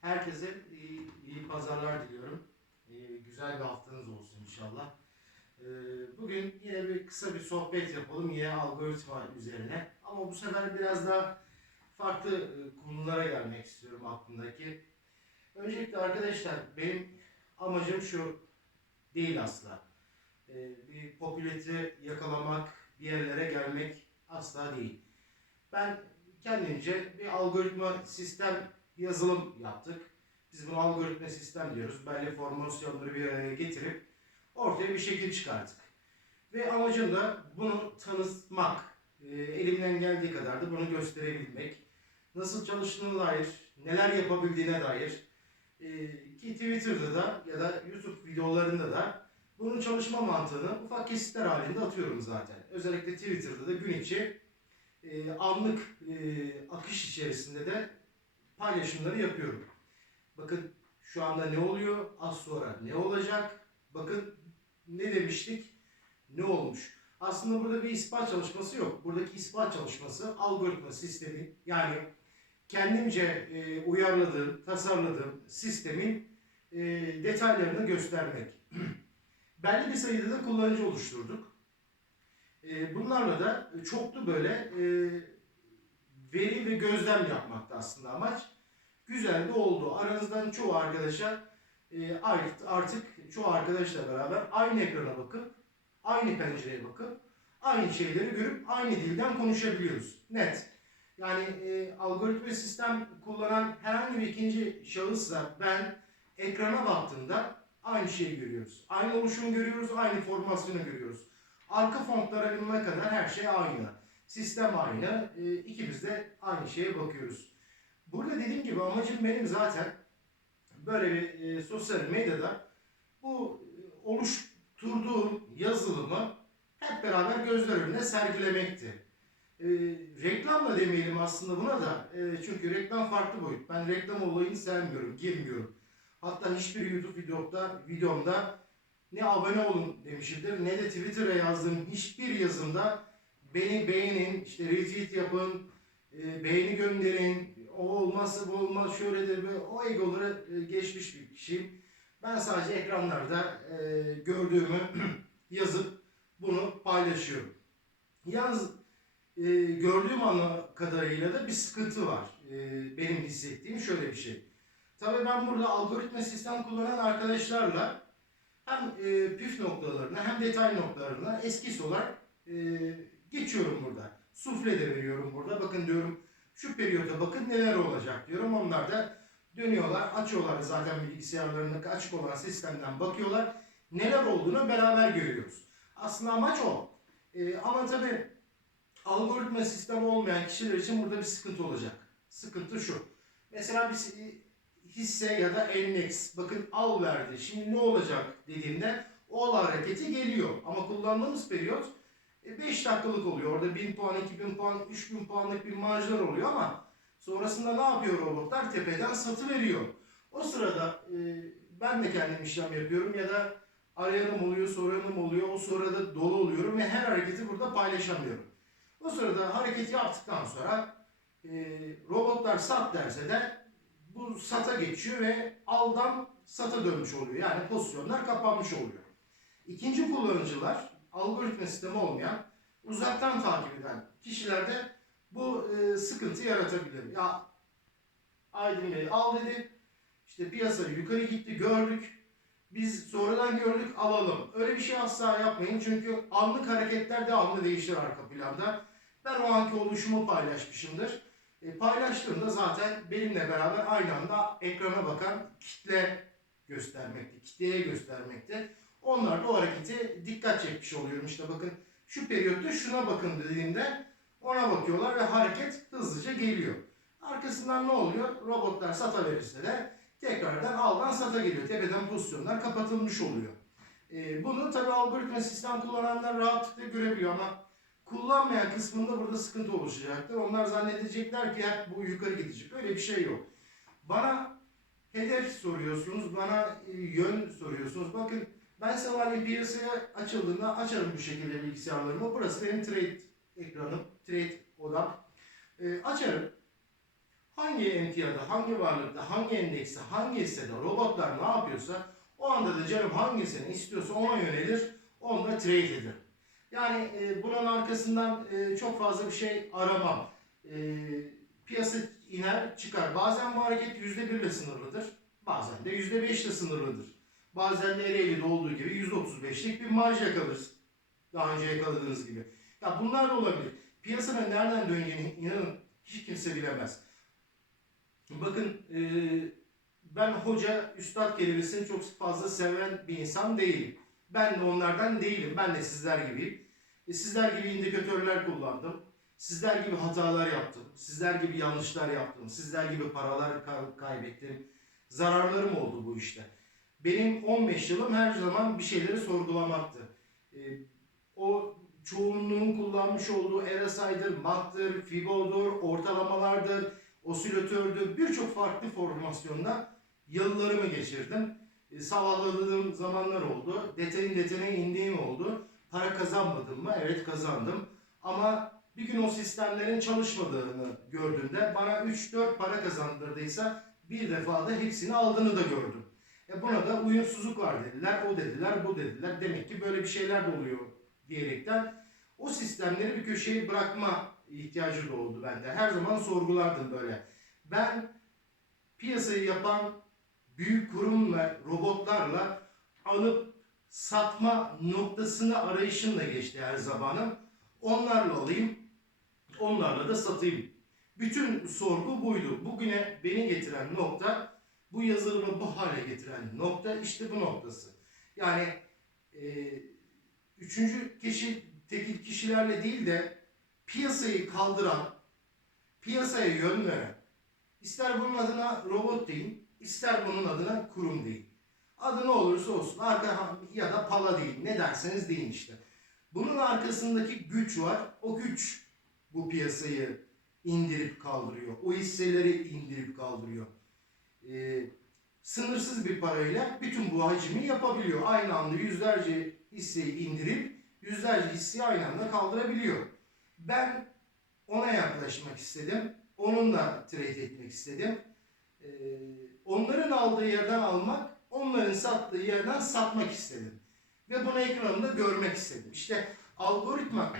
Herkese iyi, iyi pazarlar diliyorum. Ee, güzel bir haftanız olsun inşallah. Ee, bugün yine bir kısa bir sohbet yapalım yine algoritma üzerine. Ama bu sefer biraz daha farklı e, konulara gelmek istiyorum aklımdaki. Öncelikle arkadaşlar benim amacım şu değil asla. Ee, bir popülerite yakalamak, bir yerlere gelmek asla değil. Ben kendimce bir algoritma sistem yazılım yaptık. Biz bunu algoritma sistem diyoruz. Belli formasyonları bir araya getirip ortaya bir şekil çıkarttık. Ve amacım da bunu tanıtmak. Ee, elimden geldiği kadar da bunu gösterebilmek. Nasıl çalıştığına dair, neler yapabildiğine dair. Ee, ki Twitter'da da ya da YouTube videolarında da bunun çalışma mantığını ufak kesitler halinde atıyorum zaten. Özellikle Twitter'da da gün içi e, anlık e, akış içerisinde de paylaşımları yapıyorum. Bakın şu anda ne oluyor, az sonra ne olacak, bakın ne demiştik, ne olmuş. Aslında burada bir ispat çalışması yok. Buradaki ispat çalışması algoritma sistemi yani kendimce e, uyarladığım, tasarladığım sistemin e, detaylarını göstermek. Belli bir sayıda da kullanıcı oluşturduk. E, bunlarla da çoklu böyle e, veri ve gözlem yapmakta aslında amaç. Güzel de oldu. Aranızdan çoğu arkadaşa e, artık çoğu arkadaşla beraber aynı ekrana bakıp, aynı pencereye bakıp, aynı şeyleri görüp aynı dilden konuşabiliyoruz. Net. Yani e, algoritma sistem kullanan herhangi bir ikinci şahısla ben ekrana baktığımda aynı şeyi görüyoruz. Aynı oluşumu görüyoruz, aynı formasyonu görüyoruz. Arka fontlara inene kadar her şey aynı. Sistem aynı. E, ikimiz de aynı şeye bakıyoruz. Burada dediğim gibi amacım benim zaten böyle bir e, sosyal medyada bu e, oluşturduğum yazılımı hep beraber gözler önüne sergilemekti. E, reklam da demeyelim aslında buna da. E, çünkü reklam farklı boyut. Ben reklam olayını sevmiyorum, girmiyorum. Hatta hiçbir YouTube videomda, videomda ne abone olun demişimdir ne de Twitter'a yazdığım hiçbir yazımda beni beğenin, işte retweet yapın, e, beğeni gönderin, o olmazsa bu olmaz, şöyle de böyle, o egoları e, geçmiş bir kişiyim. Ben sadece ekranlarda e, gördüğümü yazıp bunu paylaşıyorum. Yalnız e, gördüğüm anla kadarıyla da bir sıkıntı var. E, benim hissettiğim şöyle bir şey. Tabii ben burada algoritma sistem kullanan arkadaşlarla hem e, püf noktalarına hem detay noktalarına eski olarak e, geçiyorum burada. Sufle de veriyorum burada. Bakın diyorum şu periyoda bakın neler olacak diyorum. Onlar da dönüyorlar, açıyorlar zaten bilgisayarlarındaki açık olan sistemden bakıyorlar. Neler olduğunu beraber görüyoruz. Aslında amaç o. E, ama tabii algoritma sistemi olmayan kişiler için burada bir sıkıntı olacak. Sıkıntı şu. Mesela biz e, hisse ya da endeks bakın al verdi. Şimdi ne olacak dediğimde o al hareketi geliyor. Ama kullandığımız periyot 5 dakikalık oluyor. Orada 1000 puan, 2000 puan, 3000 puanlık bir marjlar oluyor ama sonrasında ne yapıyor robotlar? Tepeden satı veriyor. O sırada e, ben de kendim işlem yapıyorum ya da arayanım oluyor, soranım oluyor. O sırada dolu oluyorum ve her hareketi burada paylaşamıyorum. O sırada hareketi yaptıktan sonra e, robotlar sat derse de bu sata geçiyor ve aldan sata dönmüş oluyor. Yani pozisyonlar kapanmış oluyor. İkinci kullanıcılar algoritma sistemi olmayan uzaktan takip eden kişilerde bu e, sıkıntı yaratabilir. Ya Aydın Bey al dedi. İşte piyasa yukarı gitti gördük. Biz sonradan gördük alalım. Öyle bir şey asla yapmayın. Çünkü anlık hareketler de anlı değişir arka planda. Ben o anki oluşumu paylaşmışımdır. E, paylaştığımda zaten benimle beraber aynı anda ekrana bakan kitle göstermekte, kitleye göstermekte. Onlar da o harekete dikkat çekmiş oluyorum. İşte bakın şu periyotta şuna bakın dediğimde ona bakıyorlar ve hareket hızlıca geliyor. Arkasından ne oluyor? Robotlar sata verirse de tekrardan aldan sata geliyor. Tepeden pozisyonlar kapatılmış oluyor. E, bunu tabi algoritma sistem kullananlar rahatlıkla görebiliyor ama kullanmayan kısmında burada sıkıntı oluşacaktır. Onlar zannedecekler ki hep bu yukarı gidecek. Öyle bir şey yok. Bana hedef soruyorsunuz, bana e, yön soruyorsunuz. Bakın ben sabahleyin piyasaya açıldığında açarım bu şekilde bilgisayarlarımı. Burası benim trade ekranım, trade odam. E, açarım. Hangi emtiyada, hangi varlıkta, hangi endekste, hangi hissede robotlar ne yapıyorsa o anda da canım hangisini istiyorsa ona yönelir, onda trade eder. Yani e, bunun arkasından e, çok fazla bir şey aramam. E, piyasa iner çıkar. Bazen bu hareket yüzde birle sınırlıdır. Bazen de yüzde beşle sınırlıdır. Bazen de Ereğli'de olduğu gibi yüzde otuz beşlik bir marj yakalarız. Daha önce yakaladığınız gibi. Ya bunlar da olabilir. Piyasanın nereden döndüğünü inanın hiç kimse bilemez. Bakın e, ben hoca, üstad kelimesini çok fazla seven bir insan değilim. Ben de onlardan değilim. Ben de sizler gibiyim. E, sizler gibi indikatörler kullandım. Sizler gibi hatalar yaptım. Sizler gibi yanlışlar yaptım. Sizler gibi paralar ka- kaybettim. Zararlarım oldu bu işte. Benim 15 yılım her zaman bir şeyleri sorgulamaktı. E, o çoğunluğun kullanmış olduğu RSI'dir, MAC'dır, FIBO'dur, ortalamalardır, osilatördür, birçok farklı formasyonda yıllarımı geçirdim. E, Savadladığım zamanlar oldu. Detayın detayına indiğim oldu. Para kazanmadım mı? Evet kazandım. Ama bir gün o sistemlerin çalışmadığını gördüğümde bana 3-4 para kazandırdıysa bir defa da hepsini aldığını da gördüm. E buna da uyumsuzluk var dediler, o dediler, bu dediler. Demek ki böyle bir şeyler de oluyor diyerekten o sistemleri bir köşeye bırakma ihtiyacı da oldu bende. Her zaman sorgulardım böyle. Ben piyasayı yapan büyük kurum ve robotlarla alıp satma noktasını arayışımla geçti her zamanım. Onlarla alayım, onlarla da satayım. Bütün sorgu buydu. Bugüne beni getiren nokta, bu yazılımı bu hale getiren nokta işte bu noktası. Yani e, üçüncü kişi tekil kişilerle değil de piyasayı kaldıran, piyasaya yön veren, ister bunun adına robot deyin, ister bunun adına kurum deyin. Adı ne olursa olsun, arka ya da pala deyin, ne derseniz deyin işte. Bunun arkasındaki güç var, o güç bu piyasayı indirip kaldırıyor. O hisseleri indirip kaldırıyor. Ee, sınırsız bir parayla bütün bu hacmi yapabiliyor. Aynı anda yüzlerce hisseyi indirip yüzlerce hisseyi aynı anda kaldırabiliyor. Ben ona yaklaşmak istedim. Onunla trade etmek istedim. Ee, onların aldığı yerden almak, onların sattığı yerden satmak istedim. Ve bunu ekranımda görmek istedim. İşte algoritma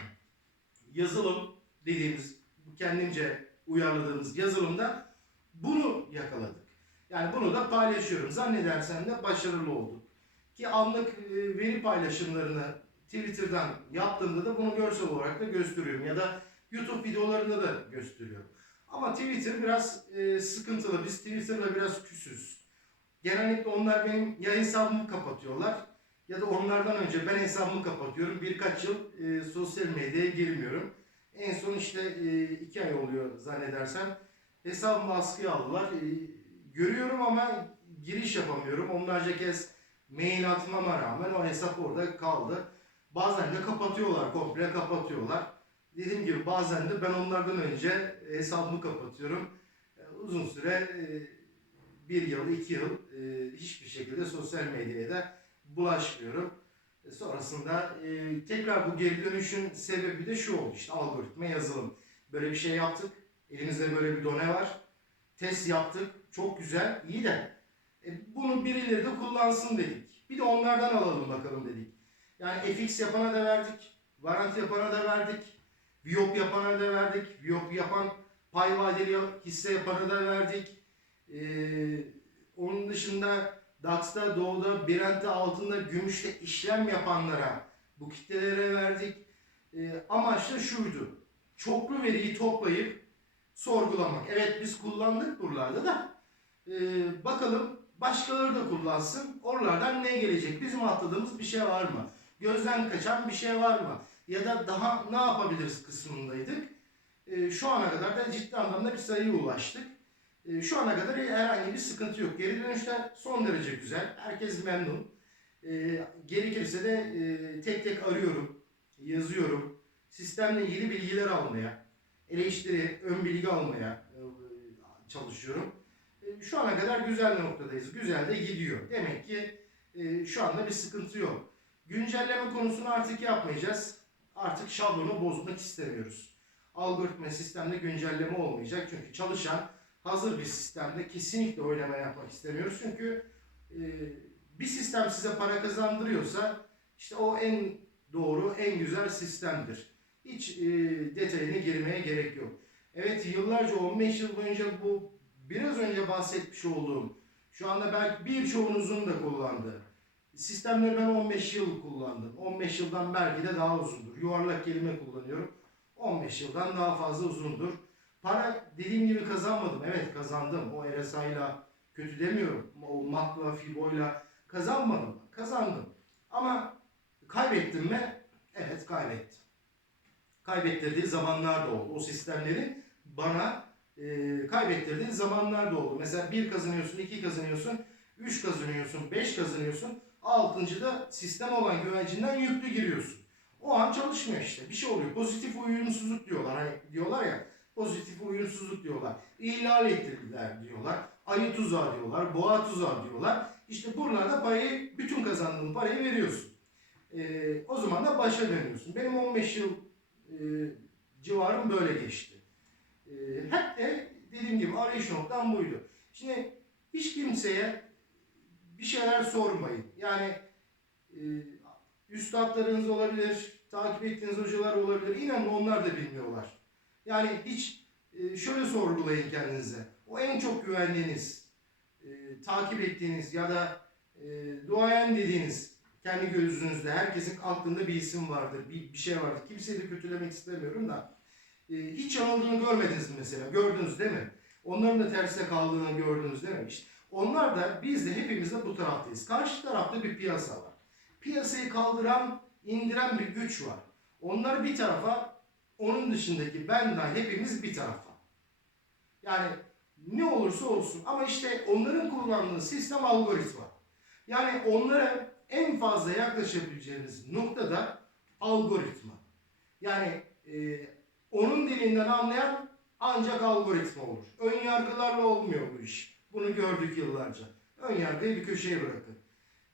yazılım dediğimiz, kendimce uyarladığımız yazılımda bunu yakaladık. Yani bunu da paylaşıyorum. Zannedersem de başarılı olduk. Ki anlık e, veri paylaşımlarını Twitter'dan yaptığımda da bunu görsel olarak da gösteriyorum. Ya da YouTube videolarında da gösteriyorum. Ama Twitter biraz e, sıkıntılı. Biz Twitter'la biraz küsüz. Genellikle onlar benim ya hesabımı kapatıyorlar ya da onlardan önce ben hesabımı kapatıyorum. Birkaç yıl e, sosyal medyaya girmiyorum. En son işte e, iki ay oluyor zannedersem. Hesabımı askıya aldılar. E, görüyorum ama giriş yapamıyorum. Onlarca kez mail atmama rağmen o hesap orada kaldı. Bazen de kapatıyorlar, komple kapatıyorlar. Dediğim gibi bazen de ben onlardan önce hesabımı kapatıyorum. E, Uzun süre e, bir yıl, iki yıl e, hiçbir şekilde sosyal medyaya da bulaşmıyorum. Sonrasında tekrar bu geri dönüşün sebebi de şu oldu işte algoritma yazılım. Böyle bir şey yaptık. Elimizde böyle bir done var. Test yaptık. Çok güzel, iyi de e, bunu birileri de kullansın dedik. Bir de onlardan alalım bakalım dedik. Yani FX yapana da verdik. Varant yapana da verdik. Viyop yapana da verdik. Viyop yapan pay vadeli hisse yapana da verdik. Ee, onun dışında DAX'ta, Doğu'da, Brent'te, altında, gümüşte işlem yapanlara bu kitlelere verdik. Ee, amaç da şuydu. Çoklu veriyi toplayıp sorgulamak. Evet biz kullandık buralarda da. Ee, bakalım başkaları da kullansın. Oralardan ne gelecek? Bizim atladığımız bir şey var mı? Gözden kaçan bir şey var mı? Ya da daha ne yapabiliriz kısmındaydık. Ee, şu ana kadar da ciddi anlamda bir sayıya ulaştık. Ee, şu ana kadar herhangi bir sıkıntı yok. Geri dönüşler son derece güzel. Herkes memnun. Ee, gerekirse de e, tek tek arıyorum, yazıyorum. Sistemle ilgili bilgiler almaya, eleştiri, ön bilgi almaya e, çalışıyorum. E, Şu ana kadar güzel noktadayız. Güzel de gidiyor. Demek ki e, şu anda bir sıkıntı yok. Güncelleme konusunu artık yapmayacağız. Artık şablonu bozmak istemiyoruz. Algoritma sistemde güncelleme olmayacak. Çünkü çalışan hazır bir sistemde kesinlikle oynama yapmak istemiyoruz. Çünkü e, bir sistem size para kazandırıyorsa işte o en doğru, en güzel sistemdir. Hiç e, detayına girmeye gerek yok. Evet yıllarca 15 yıl boyunca bu biraz önce bahsetmiş olduğum şu anda belki birçoğunuzun da kullandığı sistemleri ben 15 yıl kullandım. 15 yıldan belki de daha uzundur. Yuvarlak kelime kullanıyorum. 15 yıldan daha fazla uzundur. Para dediğim gibi kazanmadım. Evet kazandım. O RSI'la kötü demiyorum. O MAC'la, FIBO'yla kazanmadım. Kazandım. Ama kaybettim mi? Evet kaybettim. Kaybettirdiği zamanlar da oldu. O sistemlerin bana e, kaybettirdiği zamanlar da oldu. Mesela bir kazanıyorsun, iki kazanıyorsun, üç kazanıyorsun, beş kazanıyorsun. Altıncıda sistem olan güvencinden yüklü giriyorsun. O an çalışmıyor işte. Bir şey oluyor. Pozitif uyumsuzluk diyorlar. Hani diyorlar ya pozitif uyumsuzluk diyorlar. İhlal ettirdiler diyorlar. Ayı tuzağı diyorlar. Boğa tuzağı diyorlar. İşte buralarda parayı, bütün kazandığın parayı veriyorsun. Ee, o zaman da başa dönüyorsun. Benim 15 yıl e, civarım böyle geçti. Ee, hep de dediğim gibi arayış noktam buydu. Şimdi hiç kimseye bir şeyler sormayın. Yani e, üstadlarınız olabilir, takip ettiğiniz hocalar olabilir. İnanın onlar da bilmiyorlar. Yani hiç e, şöyle sorgulayın kendinize. O en çok güvendiğiniz, e, takip ettiğiniz ya da e, duayen dediğiniz kendi gözünüzde herkesin aklında bir isim vardır, bir, bir şey vardır. Kimseyi de kötülemek istemiyorum da. E, hiç yanıldığını görmediniz mi mesela? Gördünüz değil mi? Onların da tersine kaldığını gördünüz değil mi? İşte onlar da biz de hepimiz de bu taraftayız. Karşı tarafta bir piyasa var. Piyasayı kaldıran, indiren bir güç var. Onları bir tarafa, onun dışındaki ben hepimiz bir tarafa. Yani ne olursa olsun ama işte onların kullandığı sistem algoritma. Yani onlara en fazla yaklaşabileceğiniz nokta da algoritma. Yani e, onun dilinden anlayan ancak algoritma olur. Ön yargılarla olmuyor bu iş. Bunu gördük yıllarca. Ön yargıyı bir köşeye bırakın.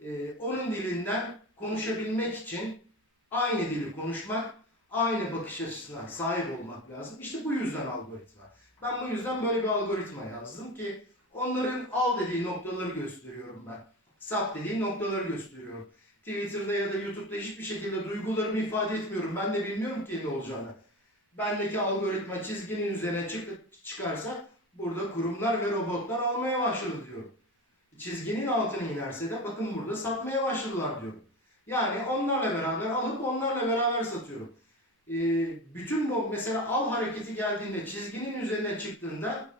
Ee, onun dilinden konuşabilmek için aynı dili konuşmak, aynı bakış açısına sahip olmak lazım. İşte bu yüzden algoritma. Ben bu yüzden böyle bir algoritma yazdım ki onların al dediği noktaları gösteriyorum ben. Sat dediği noktaları gösteriyorum. Twitter'da ya da YouTube'da hiçbir şekilde duygularımı ifade etmiyorum. Ben de bilmiyorum ki ne olacağını. Bendeki algoritma çizginin üzerine çık çıkarsa burada kurumlar ve robotlar almaya başladı diyor. Çizginin altına inerse de bakın burada satmaya başladılar diyor. Yani onlarla beraber alıp onlarla beraber satıyorum. Ee, bütün bu mesela al hareketi geldiğinde çizginin üzerine çıktığında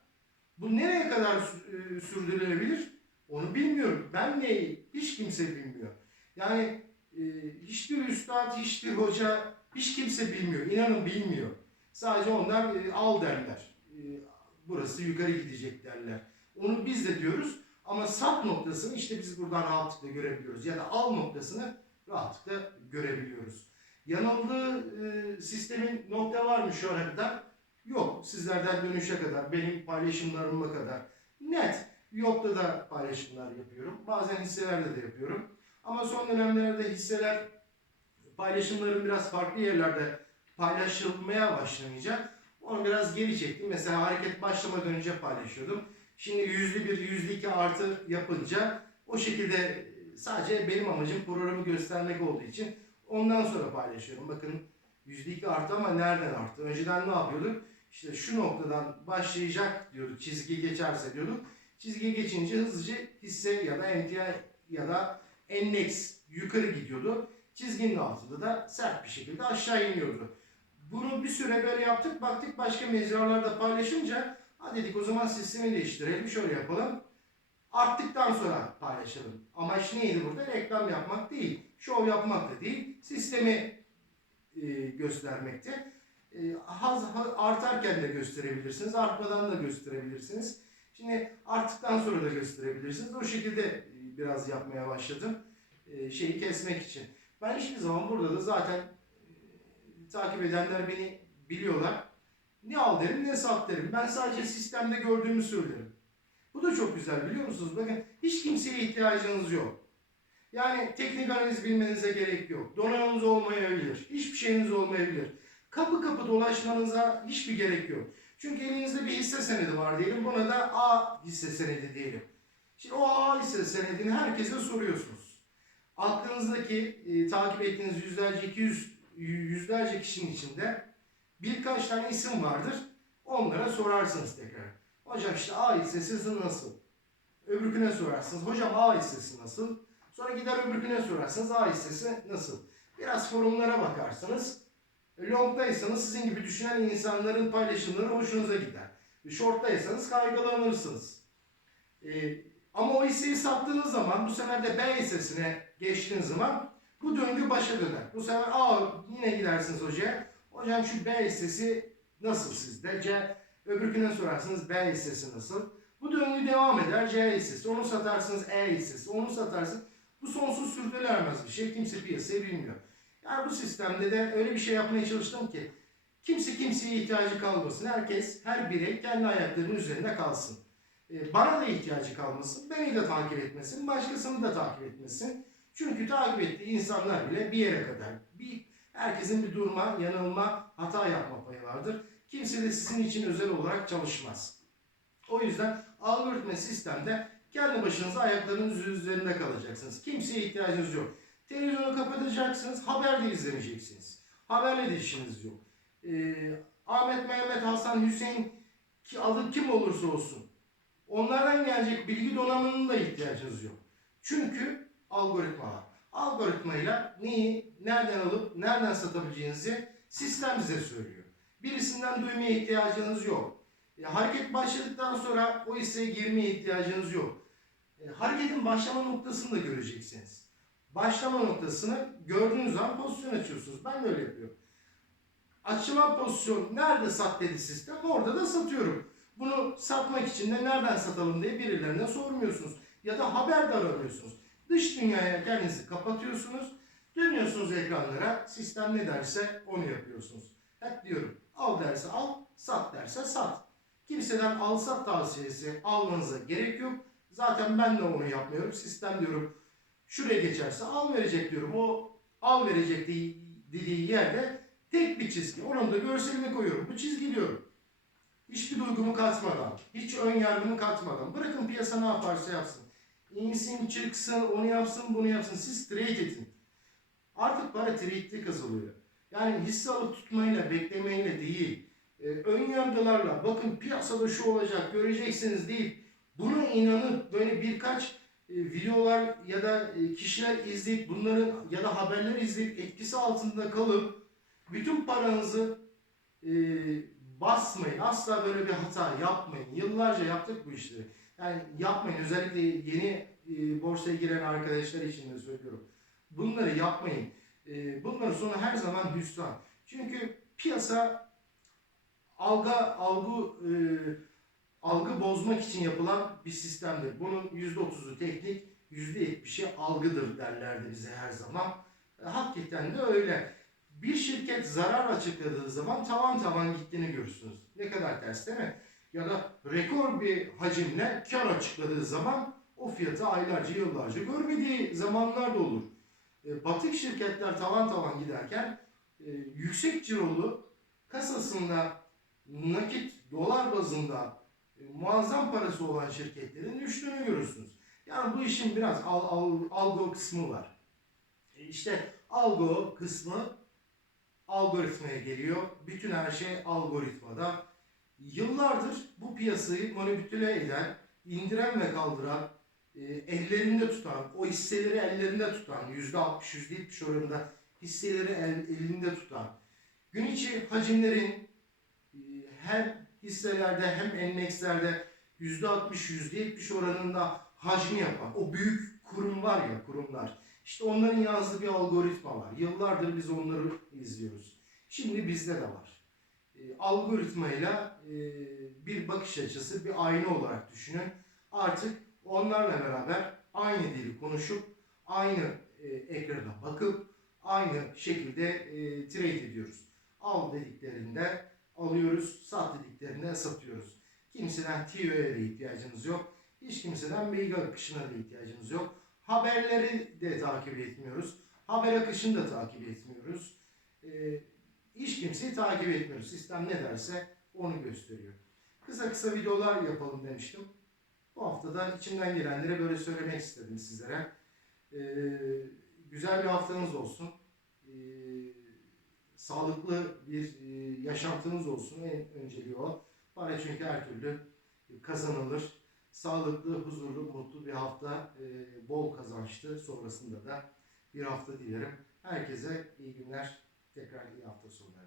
bu nereye kadar e, sürdürülebilir onu bilmiyorum. Ben neyi hiç kimse bilmiyor. Yani e, hiçbir üstad, hiçbir hoca, hiç kimse bilmiyor. İnanın bilmiyor. Sadece onlar e, al derler. E, burası yukarı gidecek derler. Onu biz de diyoruz ama sat noktasını işte biz buradan rahatlıkla görebiliyoruz. Ya da al noktasını rahatlıkla görebiliyoruz. Yanıldığı e, sistemin nokta var mı şu ana kadar? Yok. Sizlerden dönüşe kadar, benim paylaşımlarıma kadar. Net. Yokta da paylaşımlar yapıyorum. Bazen hisselerde de yapıyorum. Ama son dönemlerde hisseler paylaşımlarım biraz farklı yerlerde paylaşılmaya başlamayacak. Onu biraz geri çektim. Mesela hareket başlamadan önce paylaşıyordum. Şimdi yüzlü bir, yüzlü iki artı yapınca o şekilde sadece benim amacım programı göstermek olduğu için ondan sonra paylaşıyorum. Bakın yüzlü iki arttı ama nereden arttı? Önceden ne yapıyorduk? İşte şu noktadan başlayacak diyorduk. Çizgi geçerse diyorduk. Çizgi geçince hızlıca hisse ya da emtia ya da endeks yukarı gidiyordu. Çizginin altında da sert bir şekilde aşağı iniyordu. Bunu bir süre böyle yaptık. Baktık başka mecralarda paylaşınca ha dedik o zaman sistemi değiştirelim. Şöyle yapalım. Arttıktan sonra paylaşalım. Amaç neydi burada? Reklam yapmak değil. Şov yapmak da değil. Sistemi e, göstermekte. E, haz, ha- artarken de gösterebilirsiniz. Artmadan da gösterebilirsiniz. Şimdi arttıktan sonra da gösterebilirsiniz. O şekilde e, biraz yapmaya başladım. E, şeyi kesmek için. Ben hiçbir zaman burada da zaten takip edenler beni biliyorlar. Ne al derim ne sat derim. Ben sadece sistemde gördüğümü söylerim. Bu da çok güzel biliyor musunuz? Bakın hiç kimseye ihtiyacınız yok. Yani teknik analiz bilmenize gerek yok. Donanımınız olmayabilir. Hiçbir şeyiniz olmayabilir. Kapı kapı dolaşmanıza hiçbir gerek yok. Çünkü elinizde bir hisse senedi var diyelim. Buna da A hisse senedi diyelim. Şimdi o A hisse senedini herkese soruyorsunuz. Aklınızdaki e, takip ettiğiniz yüzlerce, 200 yüzlerce kişinin içinde birkaç tane isim vardır. Onlara sorarsınız tekrar. Hocam işte A hissesi nasıl? Öbürküne sorarsınız. Hocam A hissesi nasıl? Sonra gider öbürküne sorarsınız A hissesi nasıl? Biraz forumlara bakarsınız. Long'daysanız sizin gibi düşünen insanların paylaşımları hoşunuza gider. Short'taysanız kaygılanırsınız. Ee, ama o hisseyi sattığınız zaman bu sefer de B hissesine geçtiğiniz zaman bu döngü başa döner. Bu sefer A yine gidersiniz hocaya. Hocam şu B hissesi nasıl sizde? C öbürküne sorarsınız B hissesi nasıl? Bu döngü devam eder. C hissesi. Onu satarsınız E hissesi. Onu satarsınız. Bu sonsuz sürdürülemez bir şey. Kimse piyasayı bilmiyor. Yani bu sistemde de öyle bir şey yapmaya çalıştım ki kimse kimseye ihtiyacı kalmasın. Herkes, her birey kendi ayaklarının üzerinde kalsın. Ee, Bana da ihtiyacı kalmasın. Beni de takip etmesin. Başkasını da takip etmesin. Çünkü takip ettiği insanlar bile bir yere kadar. Bir, herkesin bir durma, yanılma, hata yapma payı vardır. Kimse de sizin için özel olarak çalışmaz. O yüzden algoritma sistemde kendi başınıza ayaklarınız üzerinde kalacaksınız. Kimseye ihtiyacınız yok. Televizyonu kapatacaksınız, haber de izlemeyeceksiniz. Haberle de işiniz yok. Ee, Ahmet, Mehmet, Hasan, Hüseyin ki adı kim olursa olsun. Onlardan gelecek bilgi donanımının da ihtiyacınız yok. Çünkü algoritma var. Algoritmayla neyi, nereden alıp nereden satabileceğinizi sistem size söylüyor. Birisinden duymaya ihtiyacınız yok. E, hareket başladıktan sonra o hisseye girmeye ihtiyacınız yok. E, hareketin başlama noktasını da göreceksiniz. Başlama noktasını gördüğünüz zaman pozisyon açıyorsunuz. Ben de öyle yapıyorum. Açılan pozisyon nerede sat dedi sistem orada da satıyorum. Bunu satmak için de nereden satalım diye birilerine sormuyorsunuz. Ya da haber de aramıyorsunuz. Dış dünyaya kendinizi kapatıyorsunuz. Dönüyorsunuz ekranlara. Sistem ne derse onu yapıyorsunuz. Hep diyorum al derse al, sat derse sat. Kimseden al sat tavsiyesi almanıza gerek yok. Zaten ben de onu yapmıyorum. Sistem diyorum şuraya geçerse al verecek diyorum. O al verecek dediği, yerde tek bir çizgi. Onun da görselini koyuyorum. Bu çizgi diyorum. Hiçbir duygumu katmadan, hiç ön yargımı katmadan. Bırakın piyasa ne yaparsa yapsın. İnsin, çıksın, onu yapsın, bunu yapsın. Siz trade edin. Artık para trade'de kazanılıyor. Yani hisse alıp tutmayla, beklemeyle değil. e, ön yargılarla, bakın piyasada şu olacak, göreceksiniz deyip buna inanıp böyle birkaç e, videolar ya da e, kişiler izleyip bunların ya da haberler izleyip etkisi altında kalıp bütün paranızı e, basmayın. Asla böyle bir hata yapmayın. Yıllarca yaptık bu işleri. Yani yapmayın. Özellikle yeni e, borsaya giren arkadaşlar için de söylüyorum. Bunları yapmayın. E, bunların sonu her zaman hüsran. Çünkü piyasa alga algı e, algı bozmak için yapılan bir sistemdir. Bunun %30'u teknik, %70'i algıdır derlerdi bize her zaman. E, hakikaten de öyle. Bir şirket zarar açıkladığı zaman tavan tavan gittiğini görürsünüz. Ne kadar ters değil mi? Ya da rekor bir hacimle kar açıkladığı zaman o fiyatı aylarca, yıllarca görmediği zamanlar da olur. E, batık şirketler tavan tavan giderken e, yüksek cirolu kasasında nakit dolar bazında e, muazzam parası olan şirketlerin düştüğünü görürsünüz. Yani bu işin biraz al, al, algo kısmı var. E, işte algo kısmı algoritmaya geliyor. Bütün her şey algoritmada. Yıllardır bu piyasayı manipüle eden, indiren ve kaldıran, e, ellerinde tutan, o hisseleri ellerinde tutan, %60, %70 oranında hisseleri el, elinde tutan, gün içi hacimlerin e, hem hisselerde hem endekslerde %60, %70 oranında hacmi yapan o büyük kurum var ya kurumlar. İşte onların yazdığı bir algoritma var. Yıllardır biz onları izliyoruz. Şimdi bizde de var. E, algoritmayla e, bir bakış açısı, bir ayna olarak düşünün. Artık onlarla beraber aynı dili konuşup, aynı e, ekrana bakıp, aynı şekilde e, trade ediyoruz. Al dediklerinde alıyoruz, sat dediklerinde satıyoruz. Kimseden TIO'ya da ihtiyacınız yok. Hiç kimseden bilgi akışına da ihtiyacınız yok. Haberleri de takip etmiyoruz. Haber akışını da takip etmiyoruz. Ee, hiç kimseyi takip etmiyoruz. Sistem ne derse onu gösteriyor. Kısa kısa videolar yapalım demiştim. Bu hafta da içimden gelenleri böyle söylemek istedim sizlere. Ee, güzel bir haftanız olsun. Ee, sağlıklı bir e, yaşantınız olsun. En önceliği o. Para çünkü her türlü kazanılır. Sağlıklı, huzurlu, mutlu bir hafta, e, bol kazançlı sonrasında da bir hafta dilerim. Herkese iyi günler, tekrar iyi hafta sonları.